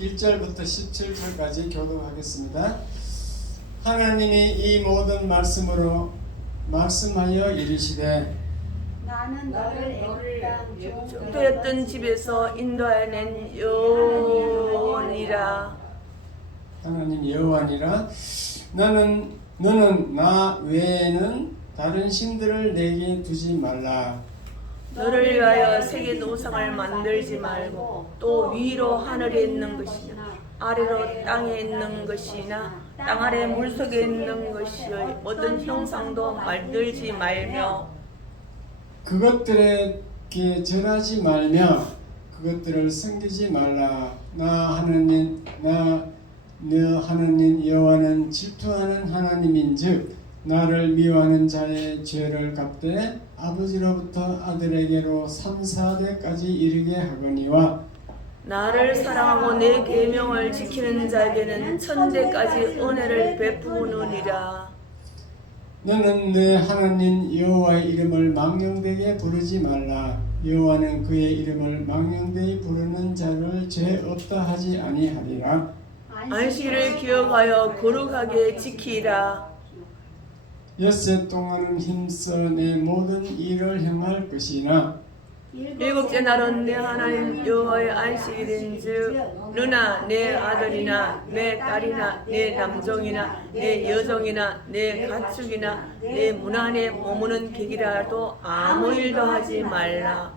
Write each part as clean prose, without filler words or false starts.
1절부터 17절까지 교독하겠습니다. 하나님이 이 모든 말씀으로 말씀하여 이르시되 나는 너를 애굽 땅 종되었던 집에서 인도하여낸 여호와니라. 하나님 여호와니라. 너는 나 외에는 다른 신들을 내게 두지 말라. 너를 위하여 세계 노상을 만들지 말고 또 위로 하늘에 있는 것이나 아래로 땅에 있는 것이나 땅 아래 물속에 있는 것이의 어떤 형상도 만들지 말며 그것들에게 절하지 말며 그것들을 섬기지 말라. 너 하나님 여호와는 질투하는 하나님인즉 나를 미워하는 자의 죄를 갚되 아버지로부터 아들에게로 3, 4대까지 이르게 하거니와 나를 사랑하고 내 계명을 지키는 자에게는 천대까지 은혜를 베푸느니라. 너는 내 하나님 여호와의 이름을 망령되게 부르지 말라. 여호와는 그의 이름을 망령되이 부르는 자를 죄 없다 하지 아니하리라. 안식일을 기억하여 거룩하게 지키라. 엿새 동안은 힘써 내 모든 일을 행할 것이나 일곱째 날은 내 하나님 여호와의 안식일인즉 너나 내 아들이나 내 딸이나 내 남종이나 내 여종이나 내 가축이나 내 문 안에 머무는 객이라도 아무 일도 하지 말라.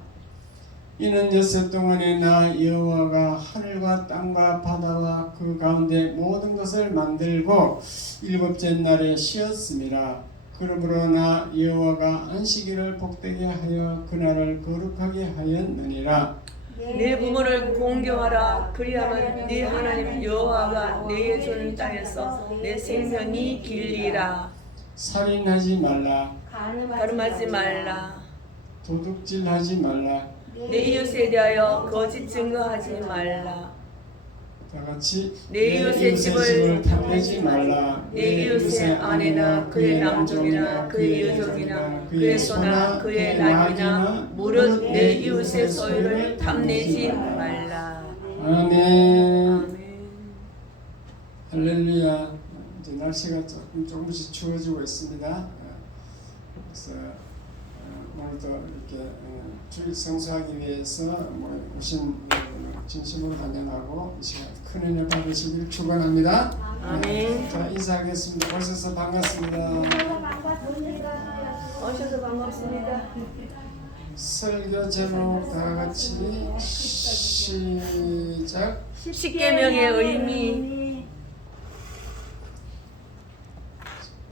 이는 엿새 동안에 나 여호와가 하늘과 땅과 바다와 그 가운데 모든 것을 만들고 일곱째 날에 쉬었음이라. 그러므로 나 여호와가 안식일을 복되게 하여 그날을 거룩하게 하였느니라. 내 부모를 공경하라. 그리하면 네 하나님 여호와가 내게 주는 땅에서 내 생명이 길리라. 살인하지 말라. 가늠하지 말라. 도둑질하지 말라. 내 이웃에 대하여 거짓 증거하지 말라. 다같이 내 이웃의 집을 탐내지 말라. 내 이웃의 아내나 그의 남종이나 그의 여종이나 그의 소나 그의 낙이나 무릇 내 이웃의 소유를 탐내지 말라. 아멘. 할렐루야. 이제 날씨가 조금씩 추워지고 있습니다. 그래서 오늘도 이렇게 주일 성수하기 위해서 오신 진심으로 환영하고 이 시간 큰 은혜 받으시길 축원합니다. 아멘. 자, 인사하겠습니다. 오셔서 반갑습니다. 오셔서 반갑습니다. 설교 제목 다 같이 시작. 십계명의 의미.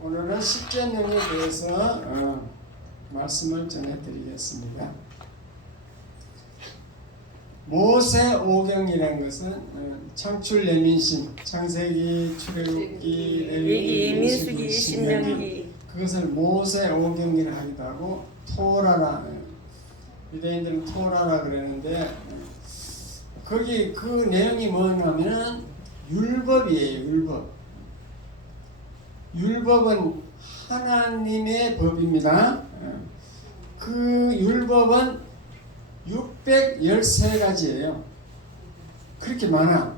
오늘은 십계명에 대해서 말씀을 전해드리겠습니다. 모세오경이라는 것은 창출 레민신, 창세기, 출애굽기, 레위기, 민수기, 신명기. 그것을 모세오경이라 하기도 하고 토라라, 유대인들은 토라라 그러는데 거기 그 내용이 뭐냐면은 율법이에요. 율법은 하나님의 법입니다. 그 율법은 613가지예요. 그렇게 많아.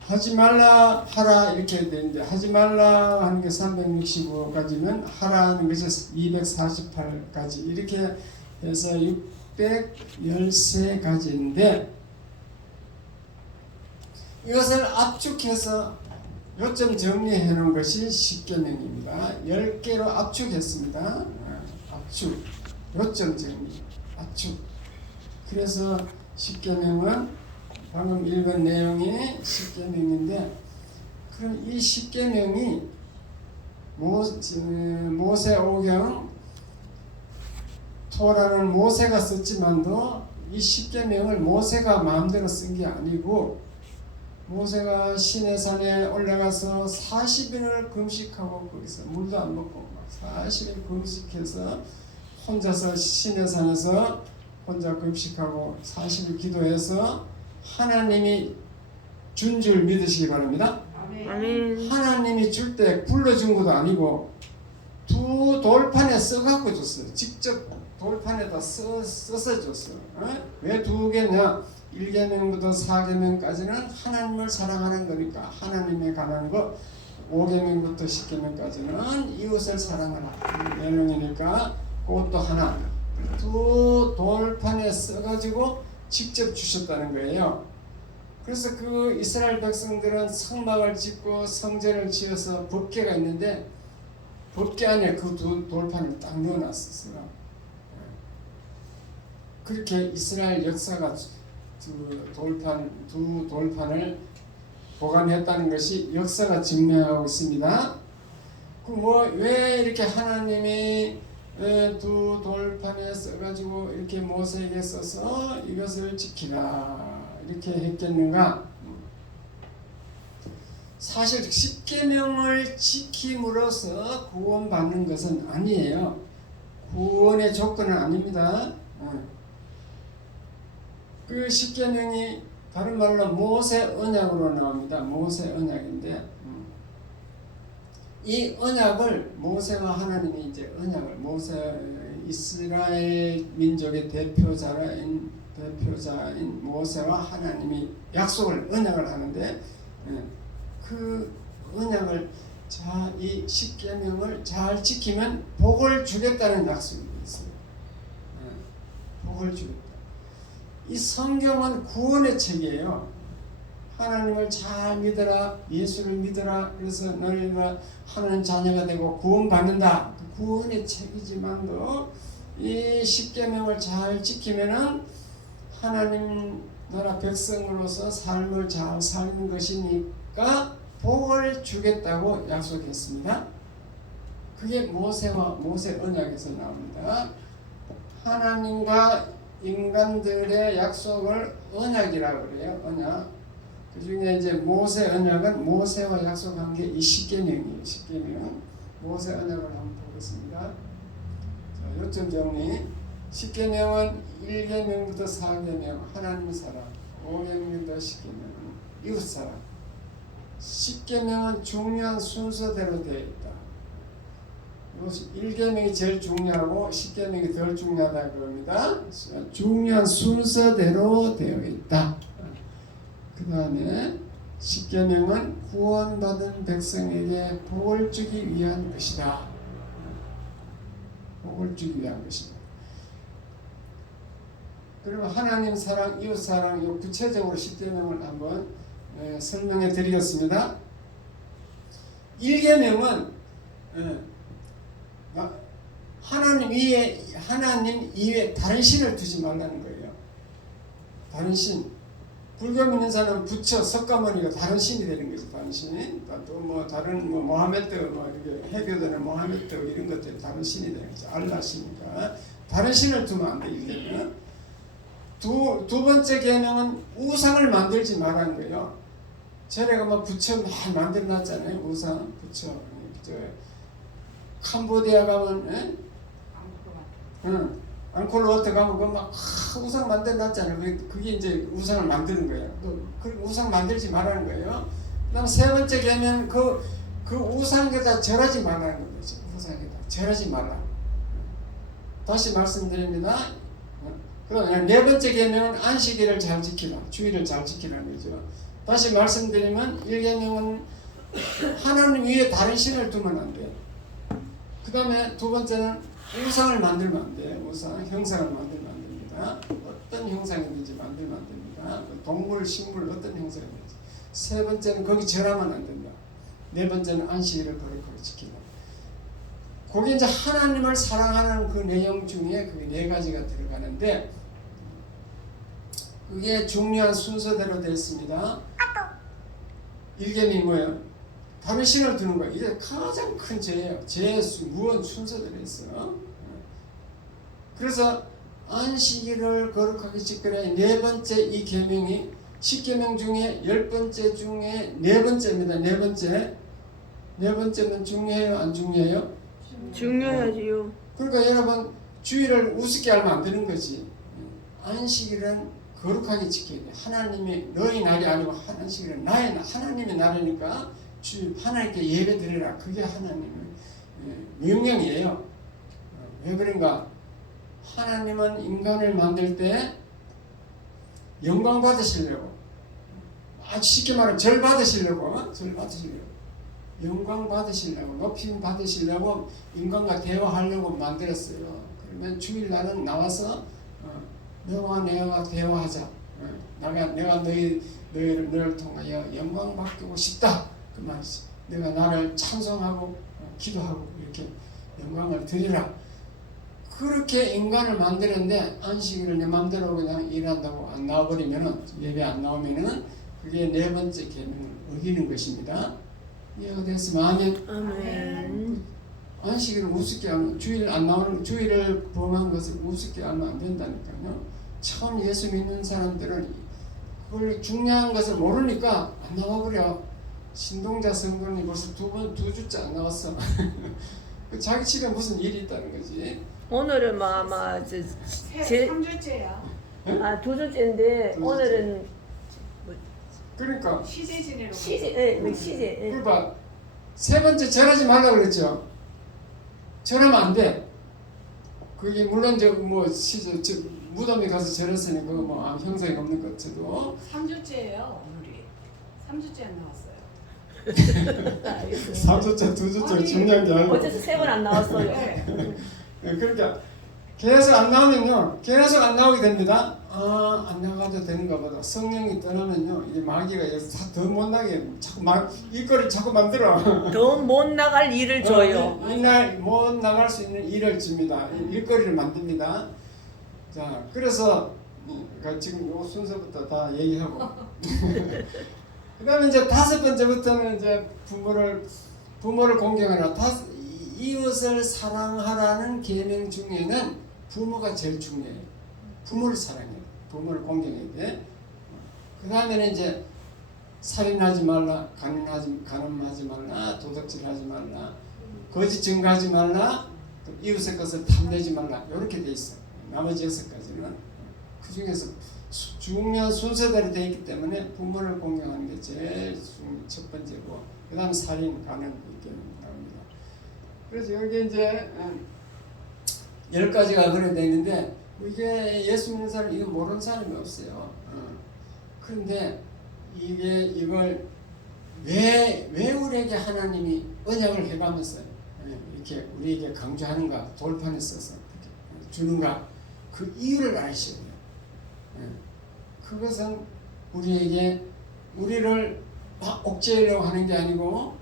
하지 말라 하라 이렇게 되는데 하지 말라 하는 게 365가지면 하라 하는 것이 248가지 이렇게 해서 613가지인데 이것을 압축해서 요점 정리해 놓은 것이 십계명입니다. 10개로 압축했습니다. 압축, 요점 정리, 압축. 그래서 십계명은 방금 읽은 내용이 십계명인데 그럼 이 십계명이 모세오경 토라는 모세가 썼지만도 이 십계명을 모세가 마음대로 쓴 게 아니고 모세가 시내산에 올라가서 40일을 금식하고 거기서 물도 안 먹고 40일 금식해서 혼자서 시내산에서 혼자 금식하고 40일 기도해서 하나님이 준 줄 믿으시기 바랍니다. 아멘. 하나님이 줄 때 불러준 것도 아니고 두 돌판에 써갖고 줬어요. 직접 돌판에다 써서 줬어. 왜 2개냐? 1계명부터 4계명까지는 하나님을 사랑하는 거니까 하나님에 관한 거, 5계명부터 10계명까지는 이웃을 사랑하라 내용이니까 그것도 하나, 2 돌판에 써가지고 직접 주셨다는 거예요. 그래서 그 이스라엘 백성들은 성막을 짓고 성전을 지어서 법궤가 있는데 법궤 안에 그 2 돌판을 딱 넣어놨었어요. 그렇게 이스라엘 역사가 2 돌판을 보관했다는 것이 역사가 증명하고 있습니다. 왜 이렇게 하나님이 2 돌판에 써가지고 이렇게 모세에게 써서 이것을 지키라 이렇게 했겠는가? 사실 10계명을 지킴으로써 구원받는 것은 아니에요. 구원의 조건은 아닙니다. 그 10계명이 다른 말로 모세 언약으로 나옵니다. 모세 언약인데 이 언약을 모세와 하나님이 이제 언약을 이스라엘 민족의 대표자인 모세와 하나님이 약속을 언약을 하는데 그 언약을 이 10계명을 잘 지키면 복을 주겠다는 약속이 있어요. 복을 주겠다. 이 성경은 구원의 책이에요. 하나님을 잘 믿어라, 예수를 믿어라. 그래서 너희가 하나님 자녀가 되고 구원받는다. 구원의 책이지만도 이 10계명을 잘 지키면은 하나님 나라 백성으로서 삶을 잘 사는 것이니까 복을 주겠다고 약속했습니다. 그게 모세 언약에서 나옵니다. 하나님과 인간들의 약속을 언약이라고 그래요. 언약. 그 중에 이제 모세 언약은 모세와 약속한 게 이 10계명이에요. 10계명. 모세 언약을 한번 보겠습니다. 자, 요점 정리. 10계명은 1계명부터 4계명 하나님 사랑, 5계명부터 10계명은 이웃 사랑. 10계명은 중요한 순서대로 되어 있다. 1계명이 제일 중요하고 10계명이 덜 중요하다 그럽니다. 중요한 순서대로 되어 있다. 그 다음에 10계명은 구원받은 백성에게 복을 주기 위한 것이다. 복을 주기 위한 것이다. 그리고 하나님 사랑, 이웃 사랑, 이 구체적으로 10계명을 한번 설명해 드리겠습니다. 1계명은 하나님 이외에 다른 신을 두지 말라는 거예요. 다른 신. 불교 믿는 사람은 부처, 석가모니가 다른 신이 되는 거죠. 다른 신. 또 다른 모하메드, 이렇게 해교되는 모하메드 이런 것들이 다른 신이 되는 거죠. 알라 신이니까 다른 신을 두면 안 되거든요. 두 번째 계명은 우상을 만들지 말라는 거예요. 전에가 부처 많이 만들어놨잖아요. 우상, 부처. 캄보디아 가면, 앙콜루와트 가면 우상 만들어놨잖아요. 그게 이제 우상을 만드는 거예요. 그 우상 만들지 말라는 거예요. 그 다음 세 번째 계명, 그 우상에다 절하지 말라는 거죠. 우상에다 절하지 말라. 다시 말씀드립니다. 그럼 네 번째 계명은 안식일을 잘 지키라. 주일을 잘 지키라는 거죠. 다시 말씀드리면 1계명은 하나님 위에 다른 신을 두면 안 돼요. 그 다음에 두 번째는 우상을 만들면 안 돼요. 우상, 형상을 만들면 안 됩니다. 어떤 형상이든지 만들면 안 됩니다. 동물, 식물 어떤 형상이든지. 세 번째는 거기 절하면 안 된다. 네 번째는 안식일을 거룩하게 지키라. 거기 이제 하나님을 사랑하는 그 내용 중에 그 네 가지가 들어가는데 그게 중요한 순서대로 되어 있습니다. 1계명이 뭐예요? 다른 신을 두는 거예요. 이게 가장 큰 죄예요. 죄의 무언 순서대로 있어요. 그래서 안식일을 거룩하게 지키라. 네 번째 이 계명이 10계명 중에 10번째 중에 네 번째입니다. 네 번째. 네 번째는 중요해요? 안 중요해요? 중요하지요. 그러니까 여러분 주일을 우습게 알면 안 되는 거지. 안식일은 거룩하게 지켜야 돼. 하나님이 너희 날이 아니고 안식일은 하나님의 날이니까 하나님께 예배 드리라. 그게 하나님의 명령이에요. 왜 그런가? 하나님은 인간을 만들 때 영광 받으시려고, 아주 쉽게 말하면 절 받으시려고, 영광 받으시려고, 높임 받으시려고 인간과 대화하려고 만들었어요. 그러면 주일날은 나와서 내가 대화하자. 내가 너희를 통하여 영광 받고 싶다. 그 말이지. 내가 나를 찬송하고 기도하고 이렇게 영광을 드리라. 그렇게 인간을 만드는데 안식일을 내 마음대로 그냥 일한다고 안 나와버리면은, 예배 안 나오면은 그게 네 번째 계명을 어기는 것입니다. 이해가 됐으면 아멘. 아멘. 안식일을 우습게 하면, 주일 안 나오는, 주일을 범한 것을 우습게 하면 안 된다니까요. 처음 예수 믿는 사람들은 그걸 중요한 것을 모르니까 안 나와버려. 신동자 성도님 벌써 두 주째 안 나왔어. 자기 집에 무슨 일이 있다는 거지. 오늘은 아마 제 3주째야. 2주째인데 오늘은 그러니까 시제 지내러. 시제. 그러니까 세 번째 절하지 말라고 그랬죠. 절하면 안 돼. 그게 물론 무덤에 가서 절했으니 그거 뭐 형상이 없는 것도 3주째예요 오늘이. 3주째 안 나왔어요. 3주째 2주째 중요한 게 아니고 어제서 3번 안 나왔어요. 네. 그러니까 계속 안 나오면요, 계속 안 나오게 됩니다. 안 나가도 되는가 보다. 성령이 떠나면요, 이 마귀가 더 못 나게 자꾸 일거리를 자꾸 만들어. 더 못 나갈 일을 줘요. 이날 못 나갈 수 있는 일을 줍니다. 일거리를 만듭니다. 자, 그래서 지금 요 순서부터 다 얘기하고. 그다음에 이제 5번째부터는 이제 부모를 공경하라. 이웃을 사랑하라는 계명 중에는 부모가 제일 중요해요. 부모를 사랑해야 돼. 부모를 공경해야 돼. 그 다음에는 이제 살인하지 말라, 간음하지 말라, 도둑질하지 말라, 거짓 증거하지 말라, 또 이웃의 것을 탐내지 말라. 이렇게 돼 있어. 나머지 6가지는 그 중에서 중요한 순서대로 되어 있기 때문에 부모를 공경하는 게 제일 첫 번째고, 그 다음 살인, 간음 이렇게 나옵니다. 그래서 여기 이제 10가지가 그래 되어 있는데, 이게 예수 믿는 사람 이거 모르는 사람이 없어요. 그런데 이걸 왜 우리에게 하나님이 언약을 해가면서 이렇게 우리에게 강조하는가, 돌판에 써서 주는가, 그 이유를 아셔야 돼요. 그것은 우리를 막 억제하려고 하는 게 아니고,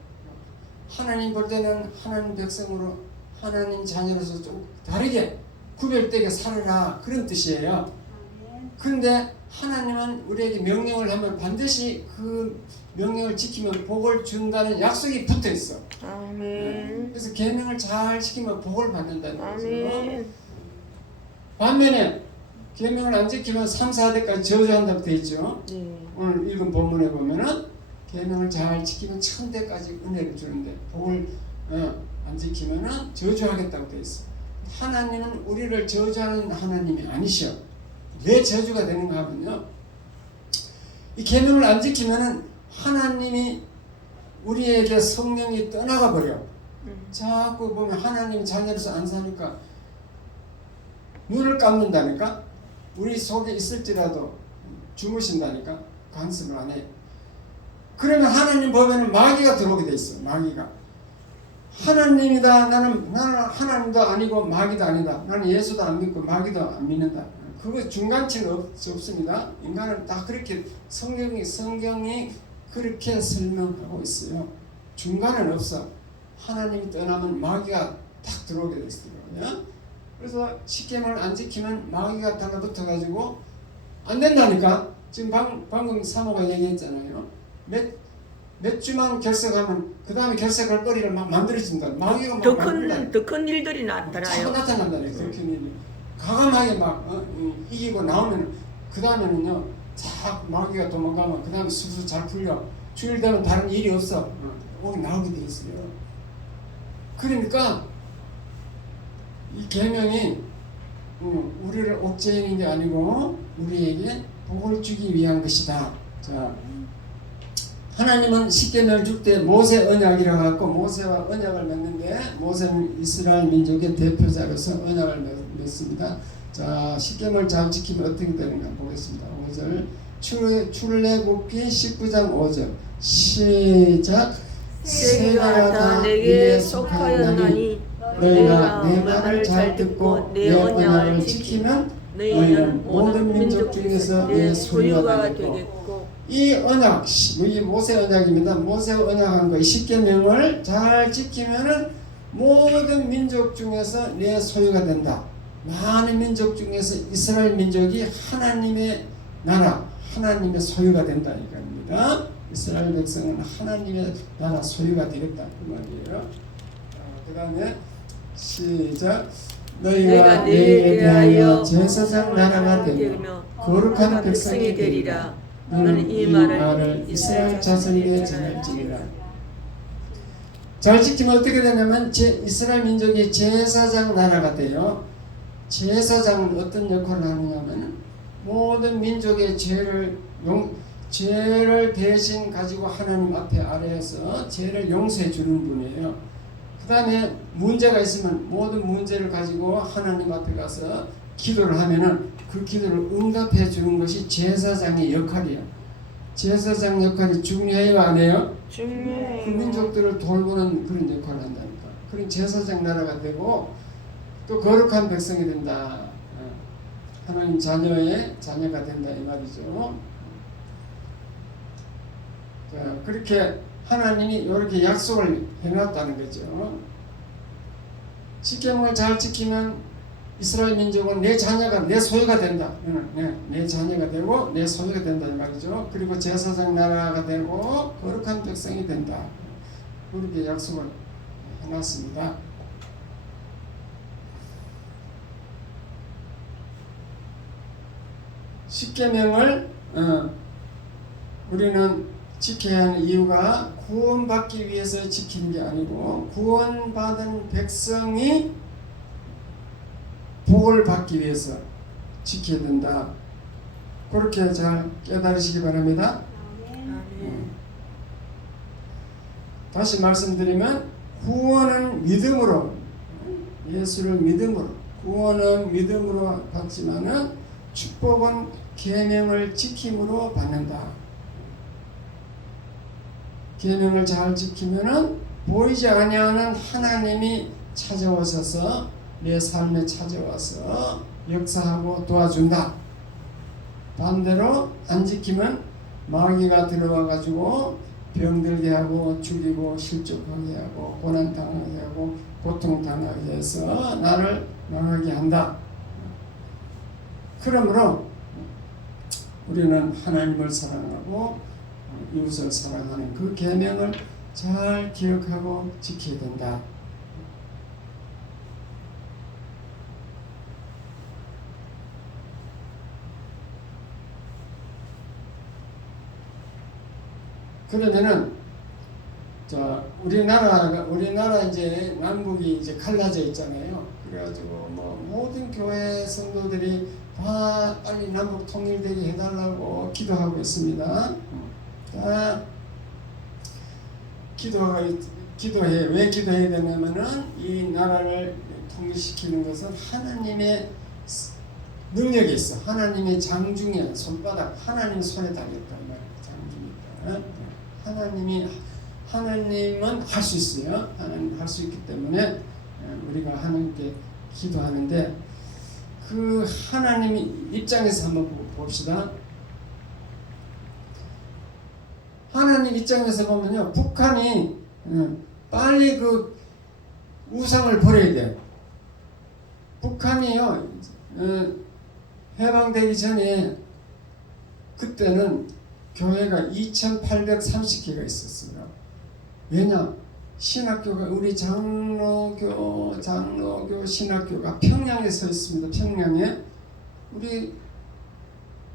하나님 볼 때는 하나님 백성으로, 하나님 자녀로서 좀 다르게 구별되게 살아라, 그런 뜻이에요. 그런데 하나님은 우리에게 명령을 하면 반드시 그 명령을 지키면 복을 준다는 약속이 붙어 있어. 아멘. 그래서 계명을 잘 지키면 복을 받는다는 거죠. 아멘. 반면에 계명을 안 지키면 3, 4대까지 저주한다고 되어 있죠. 오늘 읽은 본문에 보면은 계명을 잘 지키면 1000대까지 은혜를 주는데, 복을 안 지키면은 저주하겠다고 되어 있어. 하나님은 우리를 저주하는 하나님이 아니셔. 왜 저주가 되는가 하면요, 이 계명을 안 지키면은 하나님이 우리에게 성령이 떠나가 버려. 자꾸 보면 하나님 자녀로서 안 사니까 눈을 감는다니까, 우리 속에 있을지라도 주무신다니까, 간섭을 안 해. 그러면 하나님 보면은 마귀가 들어오게 돼 있어. 마귀가 하나님이다, 나는 하나님도 아니고 마귀도 아니다, 나는 예수도 안 믿고 마귀도 안 믿는다. 그거 중간치는 없습니다. 인간은 다 그렇게 성경이 그렇게 설명하고 있어요. 중간은 없어. 하나님이 떠나면 마귀가 딱 들어오게 돼 있어요. 그래서 십계명을 안 지키면 마귀가 달라붙어가지고 안 된다니까. 지금 방금 사모가 얘기했잖아요. 몇 주만 결석하면 그 다음에 결석할 거리를 막 만들어진다. 마귀가 막 더 큰 일들이 나타나요. 자꾸 나타난다네. 더 큰 일이. 가감하게 막 이기고 나오면 그 다음에는요, 자꾸 마귀가 도망가면 그 다음에 술술 잘 풀려. 주일 되면 다른 일이 없어. 오늘 나오게 돼 있어요. 그러니까 이 계명이 우리를 옥죄이는 게 아니고 우리에게 복을 주기 위한 것이다. 자, 하나님은 십계명을 줄 때 모세 언약이라고 하고 모세와 언약을 맺는데 모세는 이스라엘 민족의 대표자로서 언약을 맺습니다. 자, 십계명을 잘 지키면 어떻게 되는가 보겠습니다. 5절 출애굽기 19장 5절 시작. 세계가 다 내게 속하였나니 너희가 내 말을 잘 듣고 내 언약을 지키면 너희는 모든 민족 중에서 내 소유가 되겠고. 이 언약, 이 모세 언약입니다. 모세 언약한 거, 십계명을 잘 지키면은 모든 민족 중에서 내 소유가 된다. 많은 민족 중에서 이스라엘 민족이 하나님의 나라, 하나님의 소유가 된다 이겁니다. 이스라엘 백성은 하나님의 나라 소유가 되겠다 그 말이에요. 그 다음에 시작. 너희가 내게 대하여 제사장 나라가 되며 거룩한 백성이 되리라. 너는 이 말을 이스라엘 자손에게 전할지니라. 잘 지키면 어떻게 되냐면 이스라엘 민족이 제사장 나라가 돼요. 제사장은 어떤 역할을 하느냐면 모든 민족의 죄를 대신 가지고 하나님 앞에 아래에서 죄를 용서해 주는 분이에요. 그 다음에 문제가 있으면 모든 문제를 가지고 하나님 앞에 가서 기도를 하면은 그 기도를 응답해 주는 것이 제사장의 역할이에요. 제사장 역할이 중요해요, 안 해요? 중요해요. 그 민족들을 돌보는 그런 역할을 한다니까. 그런 제사장 나라가 되고 또 거룩한 백성이 된다. 하나님 자녀의 자녀가 된다 이 말이죠. 자, 그렇게 하나님이 이렇게 약속을 해놨다는 거죠. 십계명을 잘 지키면 이스라엘 민족은 내 자녀가 내 소유가 된다. 내 자녀가 되고 내 소유가 된다 이 말이죠. 그리고 제사장 나라가 되고 거룩한 백성이 된다. 그렇게 약속을 해놨습니다. 십계명을 우리는 지켜야 하는 이유가 구원받기 위해서 지키는 게 아니고 구원받은 백성이 복을 받기 위해서 지켜야 된다. 그렇게 잘 깨달으시기 바랍니다. 다시 말씀드리면 구원은 믿음으로, 예수를 믿음으로, 구원은 믿음으로 받지만은 축복은 계명을 지킴으로 받는다. 계명을 잘 지키면은 보이지 아니하는 하나님이 찾아오셔서 내 삶에 찾아와서 역사하고 도와준다. 반대로 안 지키면 마귀가 들어와 가지고 병들게 하고 죽이고 실족하게 하고 고난당하게 하고 고통당하게 해서 나를 망하게 한다. 그러므로 우리는 하나님을 사랑하고 이웃을 사랑하는 그 계명을 잘 기억하고 지켜야 된다. 그러면은 자 우리나라 이제 남북이 이제 갈라져 있잖아요. 그래가지고 뭐 모든 교회 성도들이 다 빨리 남북 통일되게 해달라고 기도하고 있습니다. 다 기도해. 왜 기도해야 되냐면은 이 나라를 통일시키는 것은 하나님의 능력이 있어. 하나님의 장중에 손바닥 하나님 손에 달렸다 이 말이야. 장중이니까 하나님은 할 수 있어요. 하나님 할 수 있기 때문에 우리가 하나님께 기도하는데 그 하나님 입장에서 한번 봅시다. 하나님 입장에서 보면요, 북한이 빨리 그 우상을 버려야 돼요. 북한이요, 해방되기 전에 그때는 교회가 2,830개가 있었어요. 왜냐? 신학교가 우리 장로교 신학교가 평양에 서 있습니다. 평양에 우리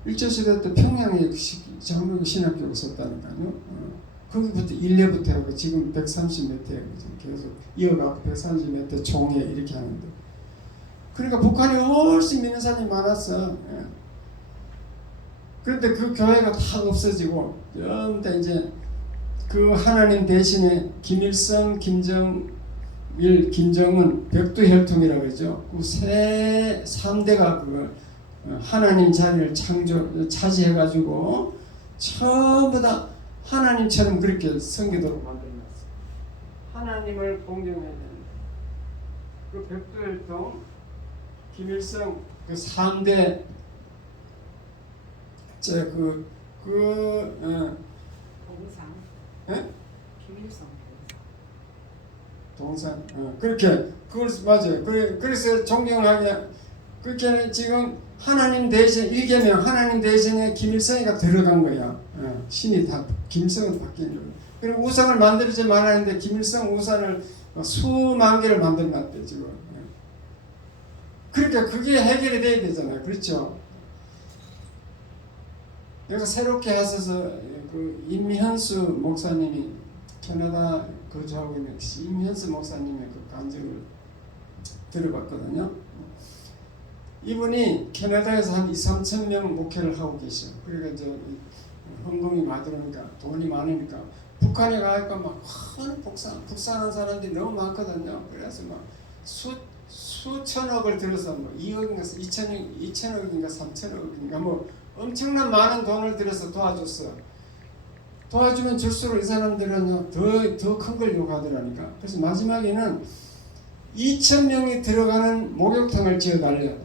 일제시대 때 평양에 장로교 신학교가 있었다니까요. 거기부터 일례부터 하고 지금 130몇 회 계속 이어가고 130몇 회 총회 이렇게 하는데 그러니까 북한이 훨씬 믿는 사람이 많았어. 그런데 그 교회가 다 없어지고 전부 다 이제 그 하나님 대신에 김일성, 김정일, 김정은 벽두혈통이라고 그러죠. 그 세 3대가 그걸 하나님 자리를 차지해가지고 전부 다 하나님처럼 그렇게 섬기도록 만들어놨어요. 하나님을 공경해야 되는 그 벽두혈통, 김일성 그 3대 동상. 예? 김일성 동산 그렇게 그걸 맞아요. 그래서 존경하게 그렇게 지금 하나님 대신 이계명 하나님 대신에 김일성이가 들어간 거야. 신이 다 김일성은 바뀐 거야. 그리고 우상을 만들지 말라는데 김일성 우상을 수만 개를 만들어놨대 지금. 그러니까 그게 해결이 돼야 되잖아요. 그렇죠? 여기서 새롭게 하셔서 그 임현수 목사님이 캐나다 거주하고 있는 임현수 목사님의 그 간증을 들어봤거든요. 이분이 캐나다에서 한 2~3천 명 목회를 하고 계셔. 그러니까 이제 헌금이 많이 들어오니까 돈이 많으니까 북한에 가니까 막 북산한 사람들이 너무 많거든요. 그래서 막 수천억을 들여서 뭐 2억인가 2천억인가 3천억인가 뭐 엄청난 많은 돈을 들여서 도와줬어. 도와주면 줄수록 이 사람들은 더 큰 걸 요구하더라니까. 그래서 마지막에는 2,000명이 들어가는 목욕탕을 지어달래.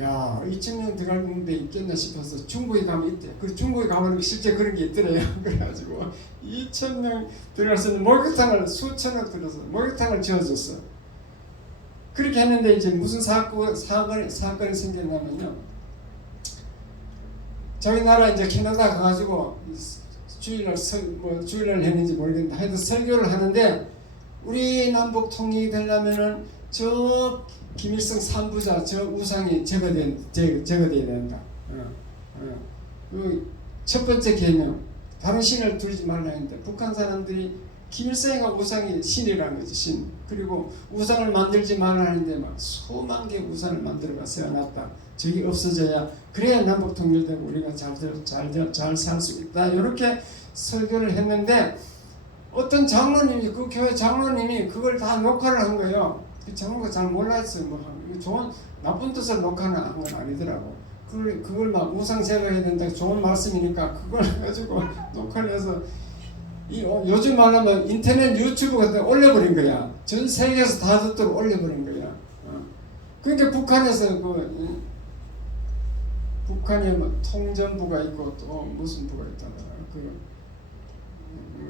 야, 2,000명 들어가는 데 있겠나 싶어서 중국에 가면 있대. 그 중국에 가면 실제 그런 게 있더래요. 그래가지고 2,000명 들어가서 목욕탕을 수천억 들어서 목욕탕을 지어줬어. 그렇게 했는데 이제 무슨 사건이 생겼냐면요. 저희 나라 이제 캐나다 가가지고 주일날 했는지 모르겠는데 하여튼 설교를 하는데 우리 남북 통일이 되려면은 저 김일성 3부자 저 우상이 제거돼야 된다. 첫 번째 개념 다른 신을 두지 말라 했는데 북한 사람들이 김일성이가 우상이 신이라는 거지 신. 그리고 우상을 만들지 말라 하는데 막 수만 개 우상을 만들어가 세워놨다. 저게 없어져야 그래야 남북 통일되고 우리가 잘 살 수 있다. 이렇게 설교를 했는데 어떤 장로님이 그 교회 장로님이 그걸 다 녹화를 한 거예요. 그 장로가 잘 몰랐어요. 뭐 좋은 나쁜 뜻으로 녹화는 한 건 아니더라고. 그걸 막 우상 제거해야 된다. 좋은 말씀이니까 그걸 가지고 녹화를 해서 요즘 말하면 인터넷 유튜브 같은 데 올려버린 거야. 전 세계에서 다 듣도록 올려버린 거야. 그러니까 북한에서 북한에 뭐 통전부가 있고 또 무슨 부가 있다더라.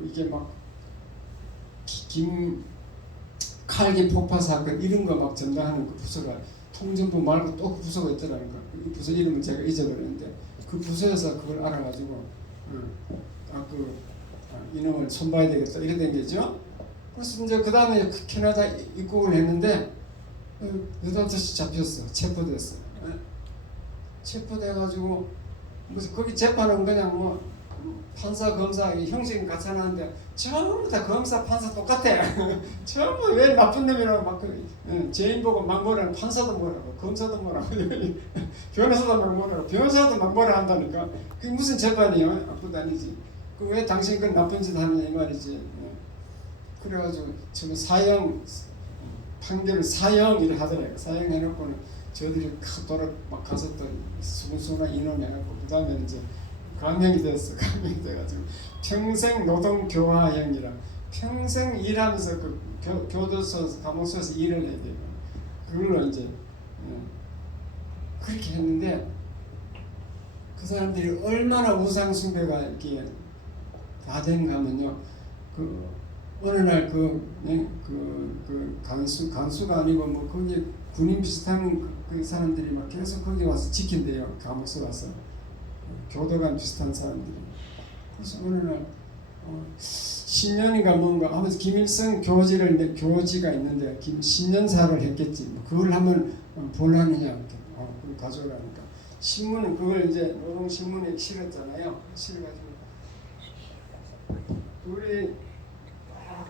이게 막 칼기 폭파 사건 이런 거 막 전담하는 그 부서가 통전부 말고 또 그 부서가 있더라니까. 그 부서 이름은 제가 잊어버렸는데 그 부서에서 그걸 알아가지고 이놈을 손봐야 되겠다 이렇게 된 거죠. 그래서 이제 그 다음에 캐나다 입국을 했는데 느닷없이 잡혔어. 체포됐어. 체포돼가지고 무슨 거기 재판은 그냥 뭐 판사 검사 형식은 같이 하는데 전부 다 검사 판사 똑같아. 전부 왜 나쁜 놈이라고 막 죄인 보고 막 뭐라고 판사도 뭐라고 검사도 뭐라고 변호사도 막 뭐라고 변호사도 막 뭐라 한다니까. 그게 무슨 재판이에요? 아무것도 아니지. 그 왜 당신 그 나쁜 짓 하느냐 이 말이지. 그래가지고 지금 사형 판결을 사형을 하더래요. 사형 해놓고는 저들이 막 가서 또 수근수근 인원해갖고 그 다음에 이제 감형이 됐어. 감형이 돼가지고 평생 노동교화형이라 평생 일하면서 그 교도소 감옥소에서 일을 해야 돼요. 그걸로 이제 그렇게 했는데 그 사람들이 얼마나 우상숭배가 이렇게 다 된가 하면요. 어느 날 간수가 아니고 뭐 거기 군인 비슷한 그 사람들이 막 계속 거기 와서 지킨대요. 감옥소 가서 교도관 비슷한 사람들이. 그래서 어느 날 10년인가 뭔가 하면서 김일성 교지가 있는데 신년사를 했겠지. 뭐 그걸 하면 볼라느냐 그걸 가져가니까 신문은 그걸 이제 노동신문에 실었잖아요. 실어가지고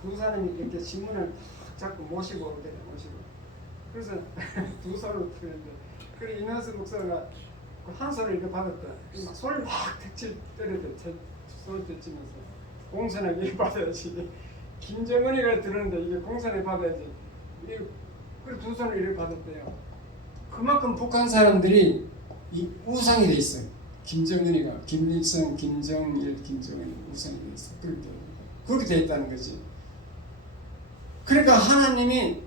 두 사람이 이렇게 신문을 자꾸 모시고 오더래. 그래서 두 손으로 들었는데 그래 이면수 목사가 한 손을 이렇게 받았다. 막 손을 막 택칠 때렸대. 손을 떼치면서 공산의 위를 받아야지. 김정은이가 들었는데 이게 공산을 받아야지. 이게 두 손을 이렇게 받았대요. 그만큼 북한 사람들이 이 우상이 돼 있어요. 김정은이가 김일성, 김정일, 김정은이 우상이 돼 있어. 그렇게 돼 있다는 거지. 그러니까 하나님이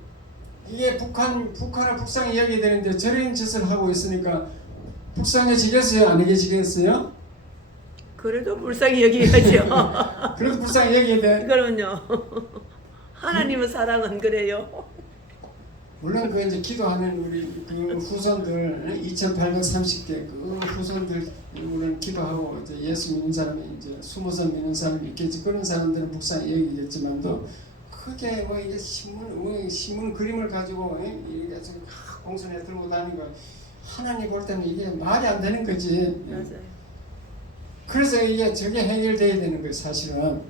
이게 북한을 북상히 여기게 되는데 저런 짓을 하고 있으니까 불쌍해지겠어요? 안 해지겠어요? 그래도 불쌍히 여기야죠. 그래도 불쌍히 여기게 돼. 그럼요. 하나님의 사랑은 그래요. 물론 그 이제 기도하는 우리 그 후손들 2,830개 그 후손들 물론 기도하고 이제 예수 믿는 사람이 이제 숨어서 믿는 사람이 있겠지. 그런 사람들은 불쌍히 여기겠지만도 크게 뭐 이게 신문 그림을 가지고 이게 공손에 들고 다니는 거 하나님 볼 때는 이게 말이 안 되는 거지. 맞아요. 그래서 이게 저게 해결돼야 되는 거예요, 사실은.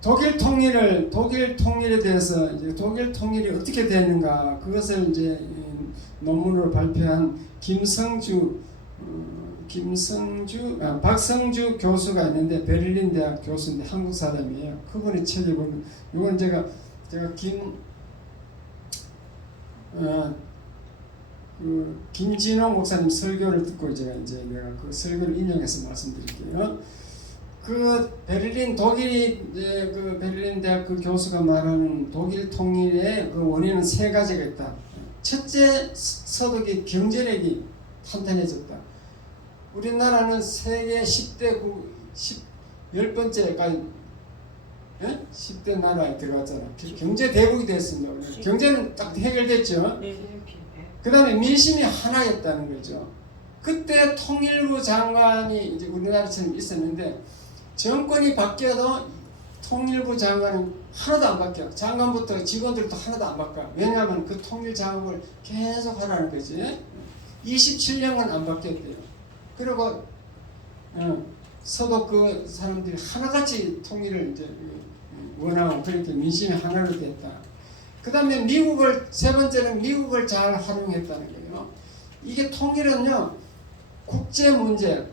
독일 통일에 대해서 이제 독일 통일이 어떻게 되는가 그것을 이제 논문으로 발표한 박성주 교수가 있는데 베를린 대학 교수인데 한국 사람이에요. 그분의 책에 보면 이건 제가 김진호 목사님 설교를 듣고 제가 내가 그 설교를 인용해서 말씀드릴게요. 그 베를린 대학 그 교수가 말하는 독일 통일의 그 원인은 세 가지가 있다. 첫째, 서독이 경제력이 탄탄해졌다. 우리나라는 세계 10대 10번째까지 10대 나라에 들어갔잖아. 경제 대국이 됐습니다. 경제는 딱 해결됐죠. 그 다음에 민심이 하나였다는 거죠. 그때 통일부 장관이 이제 우리나라처럼 있었는데 정권이 바뀌어도 통일부 장관은 하나도 안 바뀌어. 장관부터 직원들도 하나도 안 바뀌어. 왜냐하면 그 통일 작업을 계속 하라는 거지. 27년간 안 바뀌었대요. 그리고 서독 그 사람들이 하나같이 통일을 이제 원하고 그렇게 민심이 하나로 됐다. 그 다음에 세 번째는 미국을 잘 활용했다는 거예요. 이게 통일은요, 국제 문제,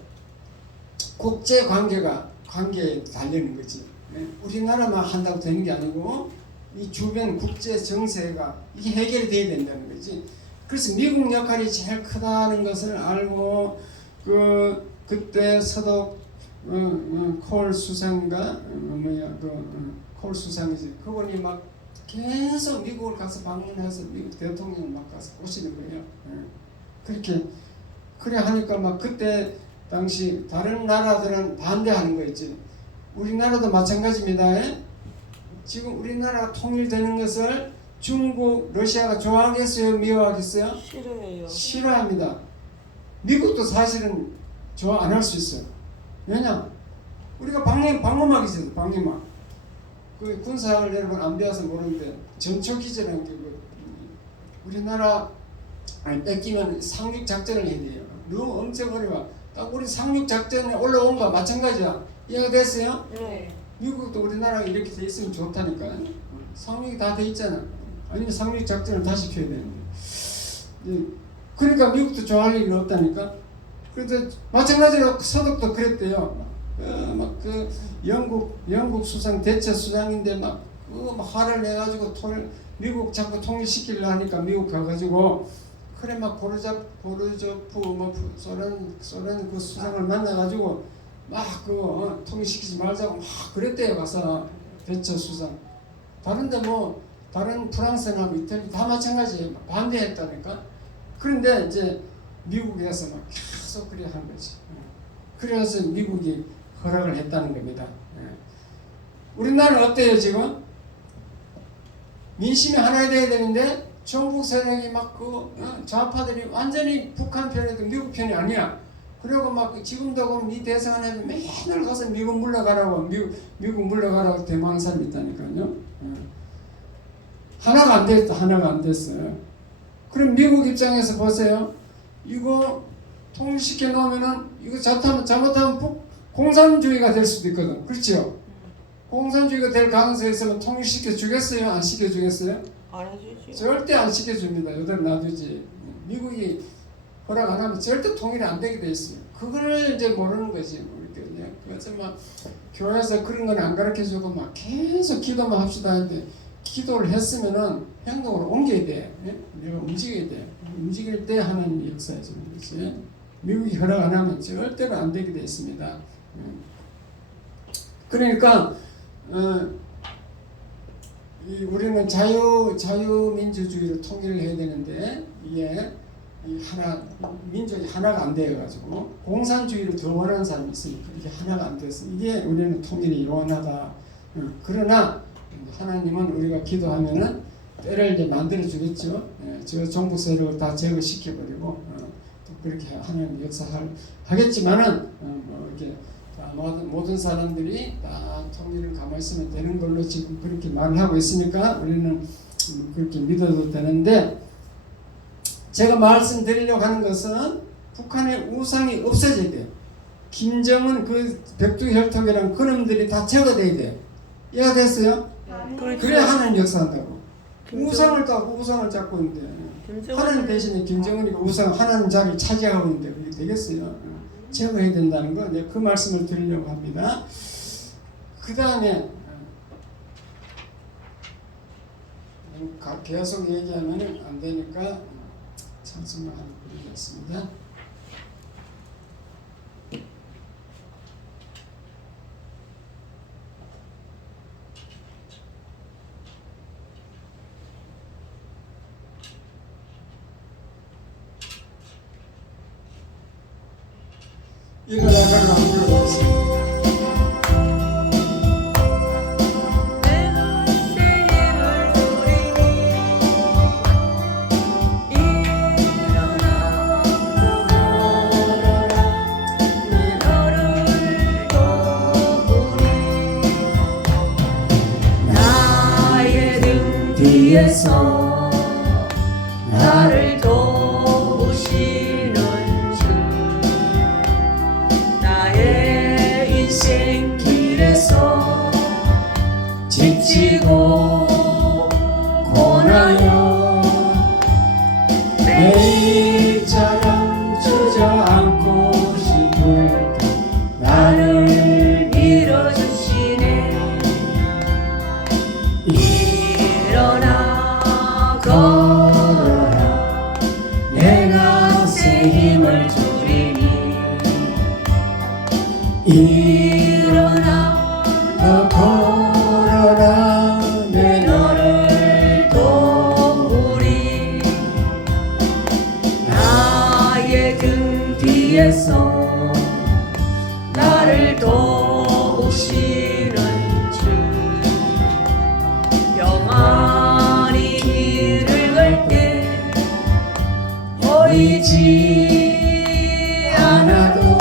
국제 관계에 달리는 거지. 우리나라만 한다고 되는 게 아니고, 이 주변 국제 정세가 이게 해결이 돼야 된다는 거지. 그래서 미국 역할이 제일 크다는 것을 알고, 그때 서독, 콜 수상인가? 콜 수상이지. 그분이 막 계속 미국을 가서 방문해서 미국 대통령을 막 가서 오시는 거예요. 그렇게 그래 하니까 막 그때 당시 다른 나라들은 반대하는 거 있지. 우리나라도 마찬가지입니다. 지금 우리나라가 통일되는 것을 중국, 러시아가 좋아하겠어요? 미워하겠어요? 싫어해요. 싫어합니다. 미국도 사실은 좋아 안 할 수 있어요. 왜냐? 우리가 방어막 있어요. 방어막. 그 군사를 여러분 안 배워서 모르는데 전초기제라는 게 우리나라 뺏기면 상륙 작전을 해야 돼요. 너무 엄청 어려워. 딱 우리 상륙 작전에 올라온 거 마찬가지야. 이해가 됐어요? 네. 미국도 우리나라가 이렇게 돼 있으면 좋다니까. 상륙이 다 돼 있잖아. 아니면 상륙 작전을 다시 펴야 되는데. 그러니까 미국도 좋아할 일이 없다니까. 그런데 마찬가지로 서독도 그랬대요. 막 그 영국 수상 대체 수장인데 막 화를 내가지고 미국 자꾸 통일시키려 하니까 미국 가가지고 그래 막 고르조프 뭐 소련 그 수상을 만나가지고 막 통일시키지 말자고 막 그랬대요. 가서 대체 수상. 다른데 뭐 다른 프랑스나 이태리 다 마찬가지예요. 반대했다니까. 그런데 이제 미국에서 막 계속 그래 한 거지. 그래서 미국이 허락을 했다는 겁니다. 우리나라는 어때요 지금? 민심이 하나 돼야 되는데 정부 세력이 막 좌파들이 완전히 북한 편이고 미국 편이 아니야. 그리고 막 지금도 보면 이 대사관에 맨날 가서 미국 물러가라고 미국 물러가라고 대망하는 사람이 있다니까요. 하나가 안 됐어. 하나가 안 됐어요. 그럼 미국 입장에서 보세요. 이거 통일시켜 놓으면은 이거 잘못하면 공산주의가 될 수도 있거든. 그렇죠? 공산주의가 될 가능성이 있으면 통일시켜 주겠어요? 안 시켜 주겠어요? 안 해주지. 절대 안 시켜 줍니다. 이대로 놔두지. 미국이 허락 안 하면 절대 통일이 안 되게 돼 있어요. 그걸 이제 모르는 거지. 그래서 막 교회에서 그런 건 안 가르쳐 주고 막 계속 기도만 합시다 하는데 기도를 했으면은 행동으로 옮겨야 돼. 예? 내가 움직여야 돼. 움직일 때 하나님 역사해 주는 거지. 미국이 허락 안 하면 절대로 안 되게 돼 있습니다. 그러니까 우리는 자유민주주의로 통일을 해야 되는데 이게 민족이 하나가 안 되어가지고 공산주의를 더 원하는 사람이 있으니까 이게 하나가 안 돼서 이게 우리는 통일이 요원하다. 그러나 하나님은 우리가 기도하면은 때를 이제 만들어 주겠죠. 저 종북 세력을 다 제거시켜버리고 또 그렇게 하나님 역사하겠지만은 뭐 이렇게 모든 사람들이 다 통일을 가만히 있으면 되는 걸로 지금 그렇게 말을 하고 있으니까 우리는 그렇게 믿어도 되는데, 제가 말씀드리려고 하는 것은 북한의 우상이 없어져야 돼요. 김정은 그 백두혈통이랑 그놈들이 다 제거돼야 돼요. 이해가 됐어요? 그래야 하나님 역사한다고. 우상을 잡고 있는데 하나님 대신에 김정은이가 우상 하나님 자리를 차지하고 있는데 그게 되겠어요? 제거해야 된다는 거, 그 말씀을 드리려고 합니다. 그 다음에 계속 얘기하면 안 되니까 찬송을 하나 부르겠습니다. 이거 나가는 한번 불러보겠습니다. 뒤에서 나를 도우시는 주, 나의 인생 길에서 지치고 고나요 매일처럼 주저앉고 싶을 때 나를 밀어주시네. 일어나 걸어라 내가 새 힘을 주리니. 일어나 너 걸어라 내 너를 도우리. 나의 등 뒤에서 나를 도우시는 주, 영원히 길을 갈 때 보이지 않아도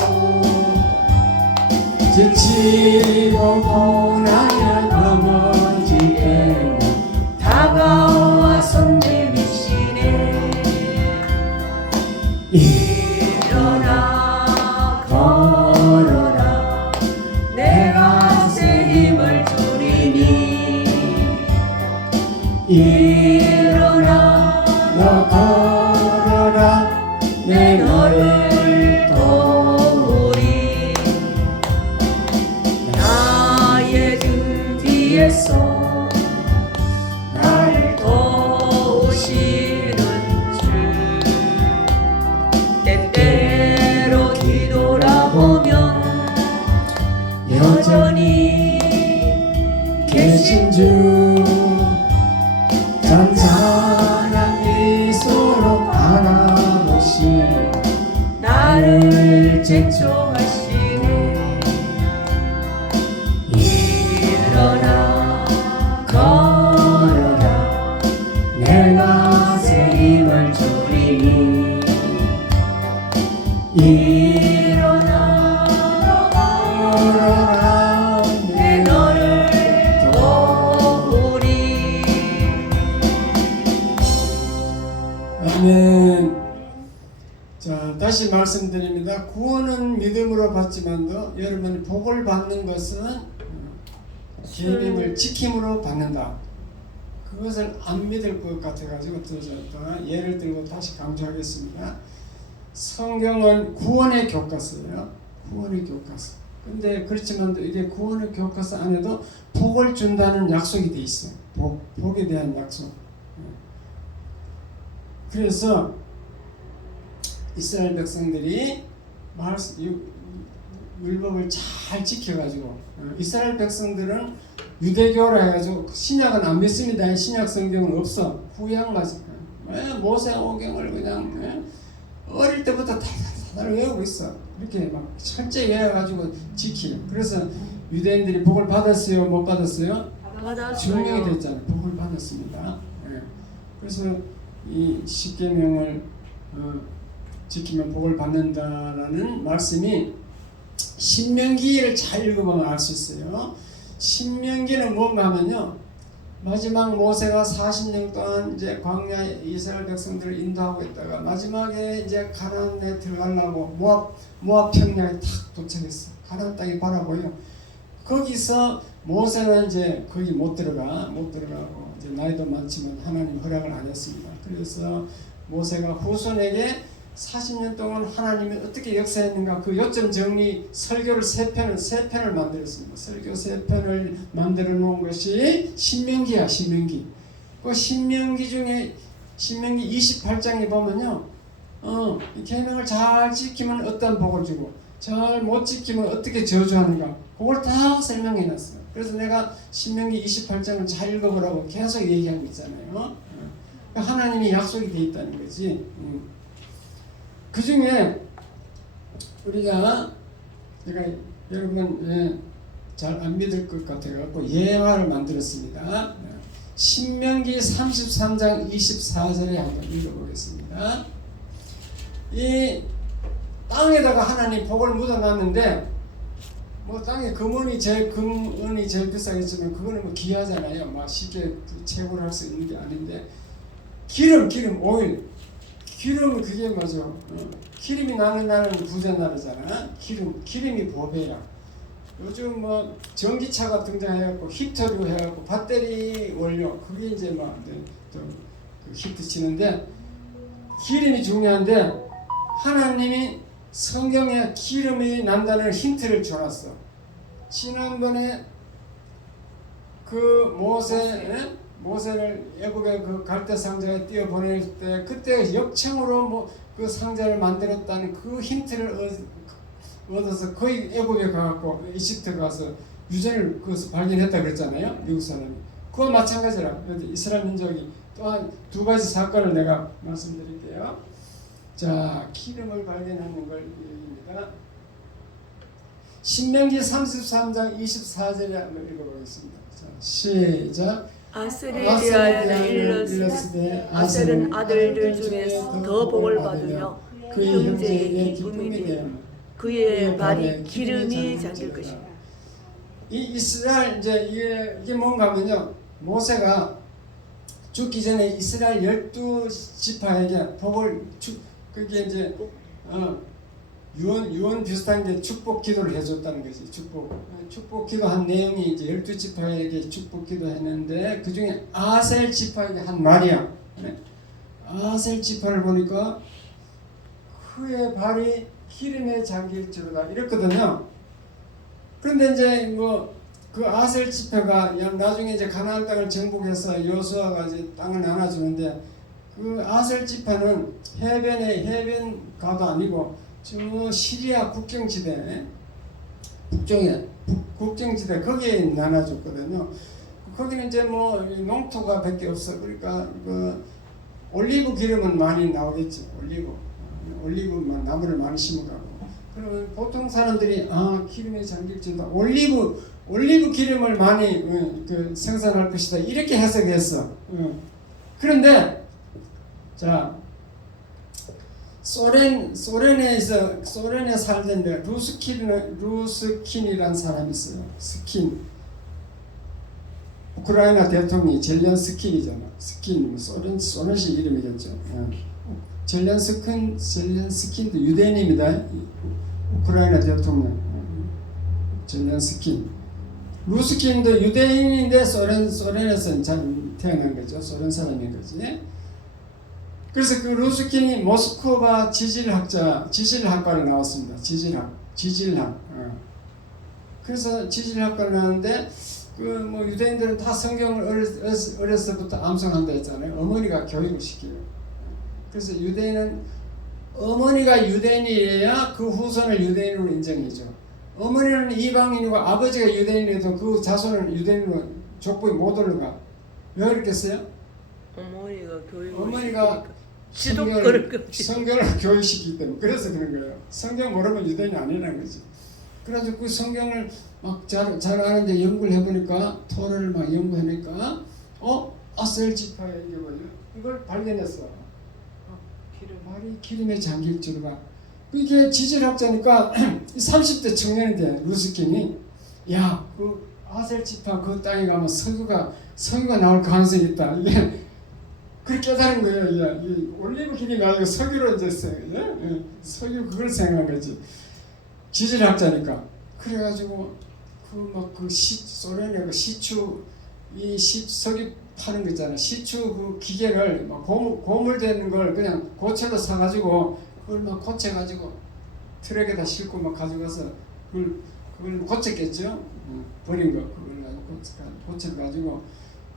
지치고 고나여 넘어질 때면 다가와 손 내미시네. 일어나 걸어라 내가 새 힘을 주리니. 일어나 너 걸어라 내 너를 도우리. 나의 등 뒤에서 나를 도우시는 주, 때때로 뒤돌아보면 여전히 계신 주, 잔잔한 미소로 바라보시니 나를 제초하시네. 일어나 걸어라 내가 새 힘을 주리니. 일어나 걸어라 내 너를 도우리. 아멘. 자, 다시 말씀드립니다. 구원은 믿음으로 받지만도 여러분이 복을 받는 것은 계명을 지킴으로 받는다. 그것을 안 믿을 것 같아가지고 또 예를 들고 다시 강조하겠습니다. 성경은 구원의 교과서예요. 구원의 교과서. 근데 그렇지만 이게 구원의 교과서 안에도 복을 준다는 약속이 돼 있어. 복에 대한 약속. 그래서 이스라엘 백성들이 율법을 잘 지켜가지고 이스라엘 백성들은 유대교라 해가지고 신약은 안 믿습니다. 신약 성경은 없어. 구약만 모세오경을 그냥 어릴 때부터 다들 외우고 있어. 이렇게 막 철저히 외워가지고 지키요. 그래서 유대인들이 복을 받았어요? 못 받았어요? 증명이 받았어요. 됐잖아요. 복을 받았습니다. 그래서 이 십계명을 지키면 복을 받는다라는 말씀이 신명기를 잘 읽어보면 알 수 있어요. 신명기는 뭔가 하면요, 마지막 모세가 40년 동안 이제 광야에 이스라엘 백성들을 인도하고 있다가 마지막에 이제 가나안에 들어가려고 모압 평야에 탁 도착했어. 가나안 땅이 바라보여. 거기서 모세는 이제 거기 못 들어가고 이제 나이도 많지만 하나님 허락을 안 했습니다. 그래서 모세가 후손에게 40년 동안 하나님이 어떻게 역사했는가 그 요점 정리 설교를 세 편을 만들었습니다. 설교 3편을 만들어 놓은 것이 신명기야. 신명기. 그 신명기 중에 신명기 28장에 보면요, 이 계명을 잘 지키면 어떤 복을 주고 잘 못 지키면 어떻게 저주하는가 그걸 다 설명해 놨어요. 그래서 내가 신명기 28장을 잘 읽어보라고 계속 얘기하고 있잖아요. 하나님이 약속이 돼 있다는 거지. 그 중에 우리가 제가 여러분 잘 안 믿을 것 같아갖고 예화를 만들었습니다. 신명기 33장 24절에 한번 읽어보겠습니다. 이 땅에다가 하나님 복을 묻어놨는데 뭐 땅에 금은이 제일 비싸겠지만 그거는 뭐 귀하잖아요. 막 쉽게 채굴할 수 있는 게 아닌데 기름, 오일. 기름은 그게 뭐죠? 기름이 나는 날은 부자 날이잖아. 기름이 보배야. 요즘 뭐 전기차가 등장해갖고 히터로 해갖고 배터리 원료 그게 이제 막 좀 히트 치는데 기름이 중요한데 하나님이 성경에 기름이 난다는 힌트를 줘놨어. 지난번에 그 모세를 애굽의 그 갈대 상자에 띄어 보낼 때 그때 역청으로 뭐 그 상자를 만들었다는 그 힌트를 얻어서 거의 애굽에 가갖고 이집트 가서 유전을 그것을 발견했다 그랬잖아요. 미국 사람이. 그와 마찬가지라. 이스라엘 민족이 또한 2가지 사건을 내가 말씀드릴게요. 자, 기름을 발견하는 걸 얘기입니다. 신명기 33장 24절에 한번 읽어보겠습니다. 자, 시작. 아스리아에는 일러스되 아셀은 아들들 중에서 더 복을 받으며 그 형제에게 기쁨이 되어 그의 발이 기름이 잠길 것이다. 이 이스라엘 이제 이게 뭔가 하면요, 모세가 죽기 전에 이스라엘 12지파에게 복을 그게 이제 유언 비슷한 게 축복 기도를 해줬다는 거지. 축복 기도한 내용이 이제 12지파에게 축복 기도했는데 그 중에 아셀 지파에게 한 말이야. 아셀 지파를 보니까 그의 발이 기름에 잠길지로다 이랬거든요. 그런데 이제 뭐 그 아셀 지파가 나중에 이제 가나안 땅을 정복해서 여호수아가 이제 땅을 나눠주는데 그 아셀 지파는 해변가도 아니고 저 시리아 국경지대 북쪽에 국경지대 거기에 나눠줬거든요. 거기는 이제 뭐 농토가 밖에 없어. 그러니까 그 올리브 기름은 많이 나오겠지. 올리브만 나무를 많이 심어가고. 그러면 보통 사람들이 기름에 잠길지도 올리브 기름을 많이 그 생산할 것이다 이렇게 해석했어. 그런데 자. 소련에 살던 루스킨이라는 사람이 있어요. 스킨. 우크라이나 대통령이 젤렌스킨이잖아. 스킨, 소련식 이름이겠죠. 젤렌스킨도 유대인입니다. 우크라이나 대통령. 젤렌스킨. 루스킨도 유대인인데 소련에서 태어난 거죠. 소련 사람인 거지. 그래서 그 루스킨이 모스크바 지질학과를 나왔습니다. 지질학. 그래서 지질학과를 나왔는데 그 뭐 유대인들은 다 성경을 어려서부터 암송한다 했잖아요. 어머니가 교육을 시켜요. 그래서 유대인은 어머니가 유대인이어야 그 후손을 유대인으로 인정해줘. 어머니는 이방인이고 아버지가 유대인이어도 그 자손을 유대인으로 족보에 못 올라가. 왜 그랬겠어요? 어머니가 성경을 교육시키기 때문에. 그래서 그런 거예요. 성경 모르면 유대인이 아니라는 거지. 그래가지고 그 성경을 막 잘 아는데 연구를 해보니까 토를 막 연구해보니까 아셀 지파의 이게 뭐예요? 이걸 발견했어. 말이 기름에 잠길 줄 봐. 이게 지질학자니까 30대 청년인데 루스킨이 그 아셀 지파 그 땅에 가면 석유가 나올 가능성이 있다. 이게 그렇게 깨달은 거예요. 이 올리브 기름이 아니고 석유로 이제 석유 그걸 생각한 거지. 지질학자니까. 그래가지고 소련의 그 시추 석유 파는 거 있잖아. 시추 그 기계를 막 고물되는 걸 그냥 고쳐서 사가지고 그걸 막 고쳐가지고 트럭에다 싣고 막 가져가서 그걸 고쳤겠죠. 버린 거 그걸 가지고 고쳐가지고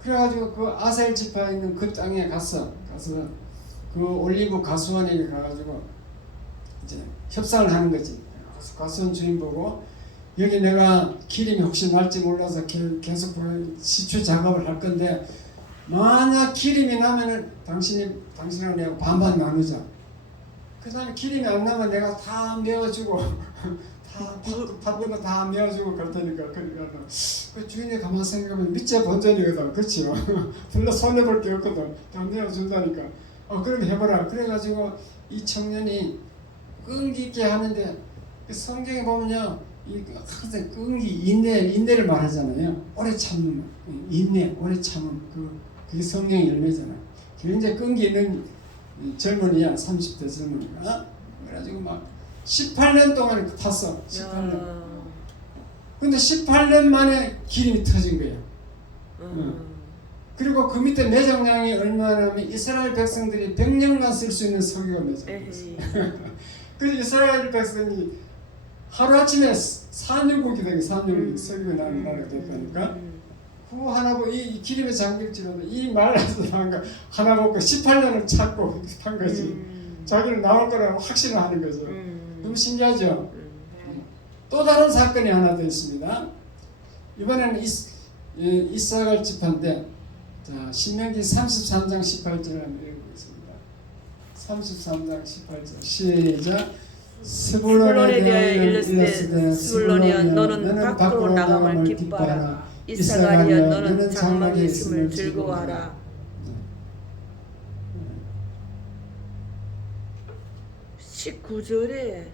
그래가지고 그 아셀 지파에 있는 그 땅에 가서 그 올리브 가수원에 가가지고 이제 협상을 하는 거지. 가수원 주인 보고 여기 내가 기름이 혹시 날지 몰라서 계속 시추 작업을 할 건데 만약 기름이 나면은 당신이랑 내가 반반 나누자. 그 다음에 기름이 안 나면 내가 다 메워주고 팥도 다 메워주고 그럴 테니까. 그러니까 그 주인이 가만 생각하면 밑에 본전이거든. 그렇지요. 별로 손해볼 게 없거든. 다 메워준다니까. 그렇게 해보라. 그래가지고 이 청년이 끈기 있게 하는데 그 성경에 보면요, 항상 끈기 인내를 말하잖아요. 오래 참는 인내, 오래 참음 그게 성경의 열매잖아요. 굉장히 끈기 있는 젊은이야, 30대 젊은이가. 그래가지고 막 18년 동안 탔어. 18년. 근데 18년 만에 기름이 터진 거야. 그리고 그 밑에 매장량이 얼마냐면 이스라엘 백성들이 100년간 쓸 수 있는 석유가 매장이었어요. 그래서 이스라엘 백성이 하루아침에 산유국이 되게 산유국이 석유가 나는 나라가 됐다니까. 후 하나 보고 이 기름에 잠길지라도 이 말라서 하나 보고 18년을 찾고 한 거지. 자기는 나올 거라고 확신을 하는 거죠. 너무 신기하죠. 또 다른 사건이 하나 더 있습니다. 이번에는 이사갈 지파인데, 자, 신명기 33장 18절을 한번 읽어보겠습니다. 33장 18절 시작. 스불론에 대하여 일렀으되 스불론이여 너는 밖으로 나감을 기뻐하라. 이사가리여 너는 장막에 있음을 즐거워하라. 19절이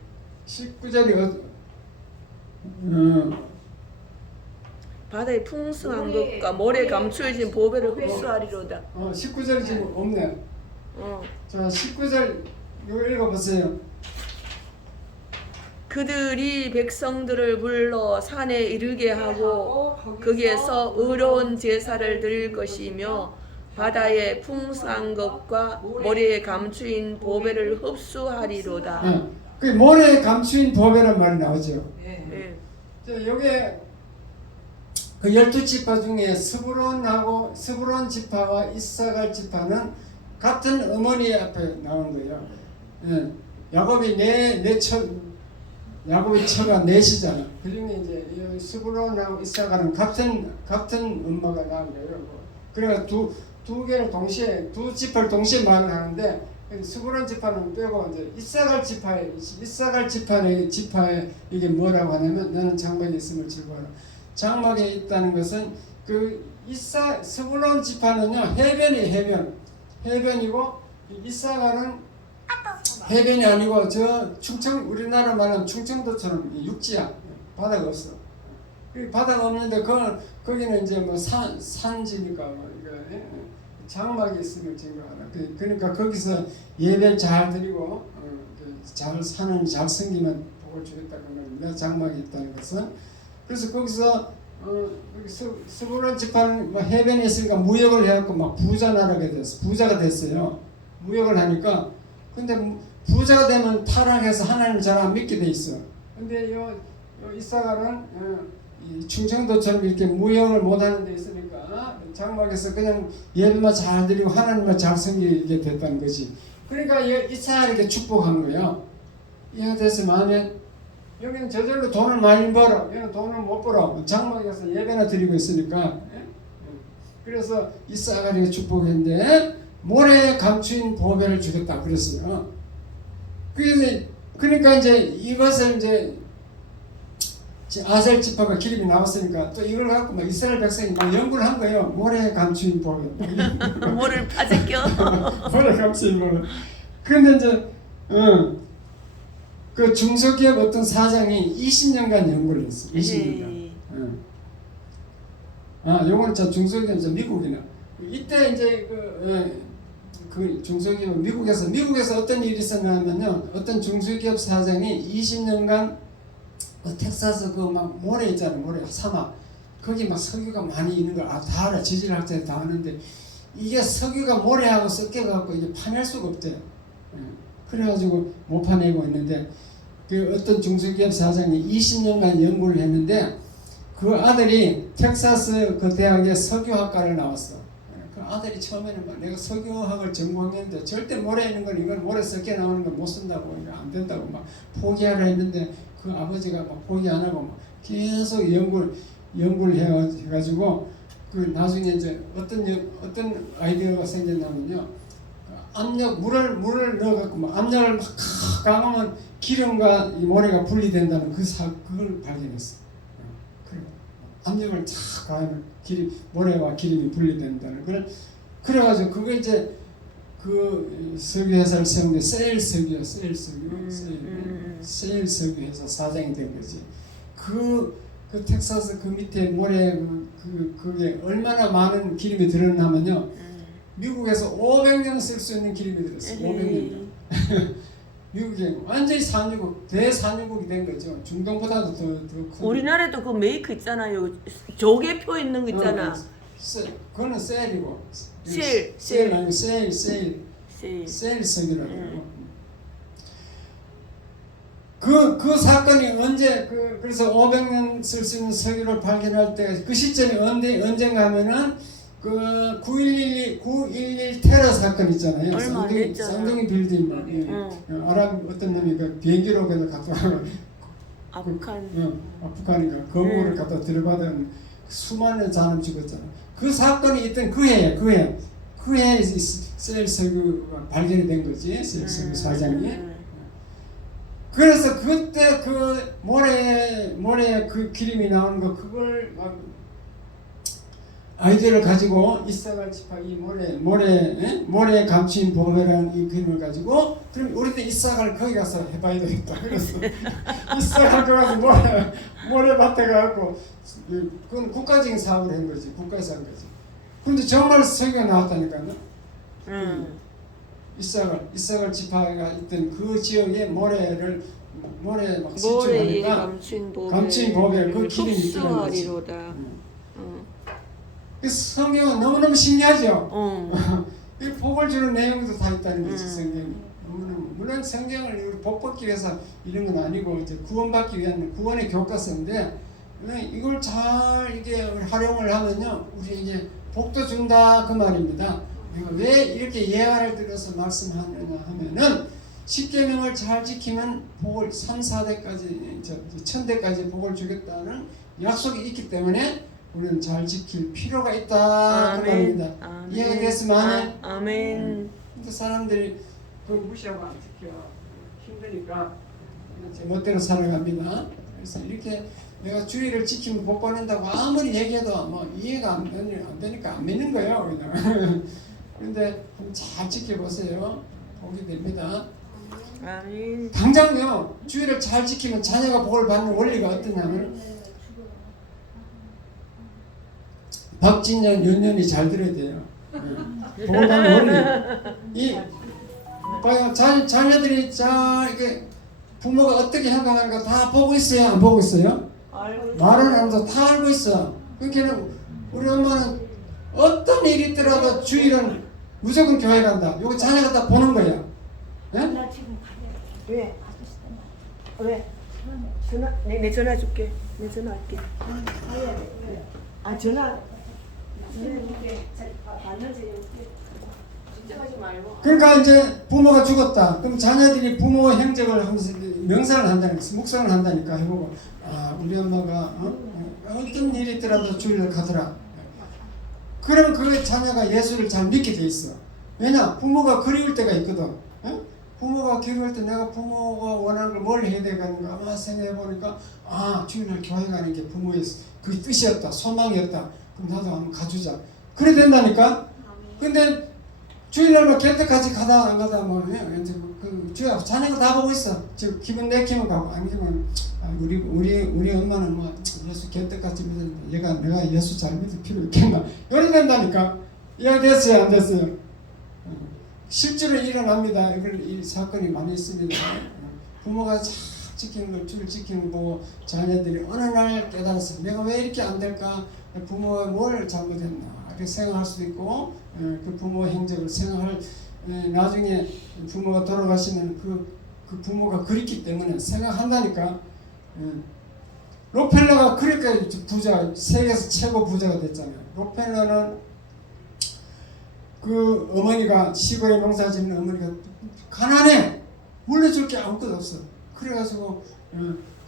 바다의 풍성한 것과 모래 감추어진 보배를 흡수하리로다. 19절 지금 없네. 자, 19절 이거 읽어보세요. 그들이 백성들을 불러 산에 이르게 하고 거기에서 의로운 제사를 드릴 것이며 바다의 풍성한 것과 모래에 감추인 보배를 흡수하리로다. 그 모래에 감추인 보배란 말이 나오죠. 자, 여기에 그 12지파 중에 스불론 지파와 이사갈 지파는 같은 어머니 앞에 나온 거예요. 야곱의 처가 넷이잖아. 그 중에 이제 스불론하고 이사갈은 같은 엄마가 낳은 거예요. 그래서 두 개를 동시에, 두 지파를 동시에 말을 하는데, 스불론 지파는 빼고 이제 이사갈 지파의 이게 뭐라고 하냐면, 너는 장막에 있음을 즐거워하라. 장막에 있다는 것은 스불론 지파는요, 해변이고 이사갈은 해변이 아니고 우리나라 말하면 충청도처럼 육지야. 바다가 없어. 바다가 없는데 거기는 이제 뭐 산지니까 장막이 있으면 증거하라. 그러니까 거기서 예배 잘 드리고 잘 섬기면 복을 주겠다 그런 겁니다. 장막이 있다는 것은. 그래서 거기서 스불론 지파는 뭐 해변에 있으니까 무역을 해갖고 막 부자 나라가 됐어. 부자가 됐어요. 무역을 하니까 근데 부자가 되면 타락해서 하나님을 잘 안 믿게 돼 있어. 근데 요 이사가는 이 충청도처럼 이렇게 무역을 못하는 데 있으니까 장막에서 그냥 예배만 잘 드리고 하나님만 잘 섬기게 됐다는 거지. 그러니까 이사가에게 축복한 거예요. 이해가 돼서 마음에 여기는 저절로 돈을 많이 벌어. 여기는 돈을 못 벌어. 장막에서 예배나 드리고 있으니까. 그래서 이사가에게 축복했는데 모래 감추인 보배를 주겠다 그랬어요. 그러니까 이제 이것을 이제 아셀 지파가 기름이 나왔으니까 또 이걸 갖고 막 이스라엘 백성이 막 연구를 한 거예요. 모래 감추인 보배. 뭐를 파제껴? 모래 감추인 보배. 그런데 이제 그 중소기업 어떤 사장이 20년간 연구를 했어. 20년간. 요거는 저 중소기업 저 미국이나 이때 이제 그 중소기업 미국에서 어떤 일이 있었냐면요. 어떤 중소기업 사장이 20년간 텍사스 그 막 모래 있잖아요. 모래 사막 거기 막 석유가 많이 있는 걸 다 알아. 지질학자들 다 아는데 이게 석유가 모래하고 섞여갖고 이게 파낼 수가 없대요. 그래가지고 못 파내고 있는데 그 어떤 중소기업 사장이 20년간 연구를 했는데 그 아들이 텍사스 그 대학의 석유학과를 나왔어. 그 아들이 처음에는 막 내가 석유학을 전공했는데 절대 모래 있는 건 이건 모래 섞여 나오는 건 못 쓴다고 이거 안 된다고 막 포기하라 했는데 그 아버지가 막 포기 안 하고 막 계속 연구를 해가지고 그 나중에 이제 어떤 아이디어가 생겼냐면요. 압력 물을 넣어갖고 막 압력을 막 강하면 기름과 이 모래가 분리된다는 그걸 발견했어. 그리고 압력을 쫙 가하면 모래와 기름이 분리된다는 걸 그래가지고 그거 이제 그 석유 회사를 세운 게 세일 석유 회사 사장이 된 거지. 그 텍사스 그 밑에 모래 그게 얼마나 많은 기름이 들었냐면요. 미국에서 500년 쓸 수 있는 기름이 들었어. 500년. 미국이 완전히 산유국, 대산유국이 된 거죠. 중동보다도 더 크고. 우리나라도 그 메이크 있잖아요. 조개표 있는 거 있잖아. 그거는 셀이고. 셀 아니고 셀 석유라고. 그 사건이 언제 그래서 500년 쓸 수 있는 석유를 발견할 때 그 시점이 언젠가 하면은 그 9.11 테러 사건 있잖아요. 얼마 안 됐잖아. 쌍둥이 빌딩 아랍 어떤 놈이 그 비행기로 그냥 갔다 아프간인가 건물을 갖다 들여받은 수많은 사람 죽었잖아. 그 사건이 있던 그 해에 셀 석유가 발견이 된 거지. 셀 석유 사장이. 그래서 그때 그 모래 그 기름이 나오는 거 그걸 막 아이디어를 가지고 이사갈 지파 이 모래 감추인 보배라는 이 그림을 가지고 그럼 우리도 이사갈 거기 가서 해봐야 되겠다. 그래서 이사갈 거 가서 모래밭에 가고 그건 국가적인 사업을 한 거지. 국가에서 한 거지. 근데 정말 석유가 나왔다니까요. 이사갈 지파가 있던 그 지역에 모래 막 시추하니까 감추인 보배 그 기름이 있더라는 거지. 그 성경은 너무너무 신기하죠. 이 복을 주는 내용도 다 있다는 거지. 성경이. 물론 성경을 우리 복 받기 위해서 이런 건 아니고 이제 구원받기 위한 구원의 교과서인데 이걸 잘 이게 활용을 하면요 우리 이제 복도 준다 그 말입니다. 왜 이렇게 예화를 들어서 말씀하느냐 하면은 십계명을 잘 지키면 복을 3,4대까지 1,000대까지 복을 주겠다는 약속이 있기 때문에 우리는 잘 지킬 필요가 있다 그 말입니다. 이해가 됐으면 아멘. 근데 사람들이 그 무시하고 안 지켜 힘드니까 제 멋대로 살아갑니다. 그래서 이렇게 내가 주의를 지키면 복 받는다고 아무리 얘기해도 뭐 이해가 안 되니까 안 믿는 거예요 그냥. 그런데 잘 지켜보세요. 복이 됩니다. 아멘. 당장요 주의를 잘 지키면 자녀가 복을 받는 원리가 어떠냐면 박진년 연년이 잘 들어야 돼요. 복을 받는 원리. 봐요 자녀들이 이렇게 부모가 어떻게 행동하는가 다 보고 있어요? 안 보고 있어요? 말은 안 해도 다 알고 있어. 그러니까 우리 엄마는 어떤 일이 있더라도 주일은 무조건 교회 간다. 이거 자녀가 다 보는 거야. 예? 나 지금 가야 돼. 왜? 아저씨 때문에. 왜? 전화 내 전화 줄게. 내 전화할게. 가야 돼. 왜? 아 전화. 봤는지 진짜 하지 말고. 그러니까 이제 부모가 죽었다. 그럼 자녀들이 부모 행적을 하면서 명상을 한다니까, 묵상을 한다니까 해보고, 아 우리 엄마가 어떤 일이 있더라도 주일날 가더라. 그러면 그 자녀가 예수를 잘 믿게 돼 있어. 왜냐? 부모가 그리울 때가 있거든. 어? 부모가 그리울 때 내가 부모가 원하는 걸 뭘 해야 되는가 아마 생각해 보니까 아 주일날 교회 가는 게 부모의 그 뜻이었다, 소망이었다. 그럼 나도 한번 가주자. 그래 된다니까. 근데 주일날만 될 때까지 가다 안 가다 뭐 이제 그 주야 자네가 다 보고 있어. 지금 기분 내키면 가고 아니면 우리 엄마는 뭐 예수 될 때까지 믿었는데 얘가 내가 예수 잘 믿을 필요 있겠나 이래 된다니까. 이해 됐어요 안 됐어요? 실제로 일어납니다. 이 사건이 많이 있습니다. 부모가 잘 지키는 걸 줄 지키는 거 보고 자녀들이 어느 날 깨달았어. 내가 왜 이렇게 안 될까? 부모가 뭘 잘못했나? 이렇게 생각할 수도 있고 그 부모 행적을 생각할 나중에 부모가 돌아가시면 그 부모가 그립기 때문에 생각한다니까. 록펠러가 그러니까 부자 세계에서 최고 부자가 됐잖아요. 록펠러는 그 어머니가 시골에 농사 짓는 어머니가 가난해. 물려줄 게 아무것도 없어. 그래가지고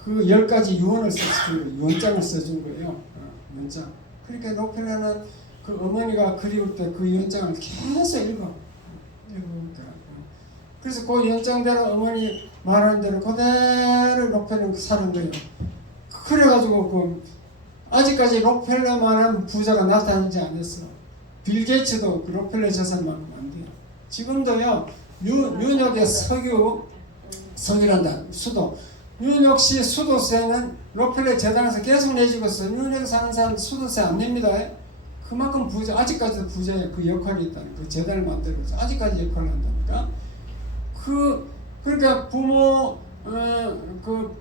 그 10가지 유언을 써준 거예요. 유언장을 써준 거예요. 유언장. 그러니까 록펠러는 그 어머니가 그리울 때 그 유언장을 계속 읽어. 그래서 그 유언장대로 어머니 말하는 대로 그대로 록펠러는 사는 거예요. 그래가지고 그 아직까지 록펠러만한 부자가 나타나지 않았어. 빌 게이츠도 그 록펠러 재산만큼 안 돼요. 지금도요 뉴욕의 석유란다 수도 뉴욕시 수도세는 록펠러 재단에서 계속 내주고 있어. 뉴욕에 사는 사람 수도세 안 냅니다. 그만큼 부자 아직까지도 부자의 그 역할이 있다는 그 재단을 만들어서 아직까지 역할을 한다니까. 그러니까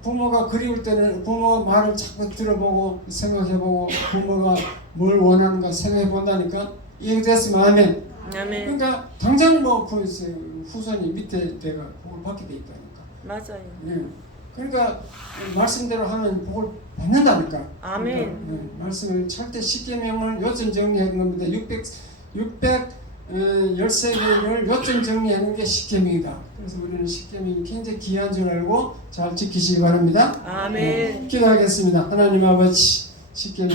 부모가 그리울 때는 부모 말을 자꾸 들어보고 생각해보고 부모가 뭘 원하는가 생각해본다니까. 이해됐으면 아멘. 아멘. 그러니까 당장 뭐 후손이 밑에 내가 복을 받게 돼 있다니까. 맞아요. 예. 그러니까 말씀대로 하면 복을 받는다니까. 아멘. 그러니까, 말씀을 절대 십계명을 요점 정리하는 겁니다. 613개를 요점 정리하는 게 십계명이다. 그래서 우리는 십계명이 굉장히 귀한 줄 알고 잘 지키시기 바랍니다. 아멘. 기도하겠습니다. 하나님 아버지 십계명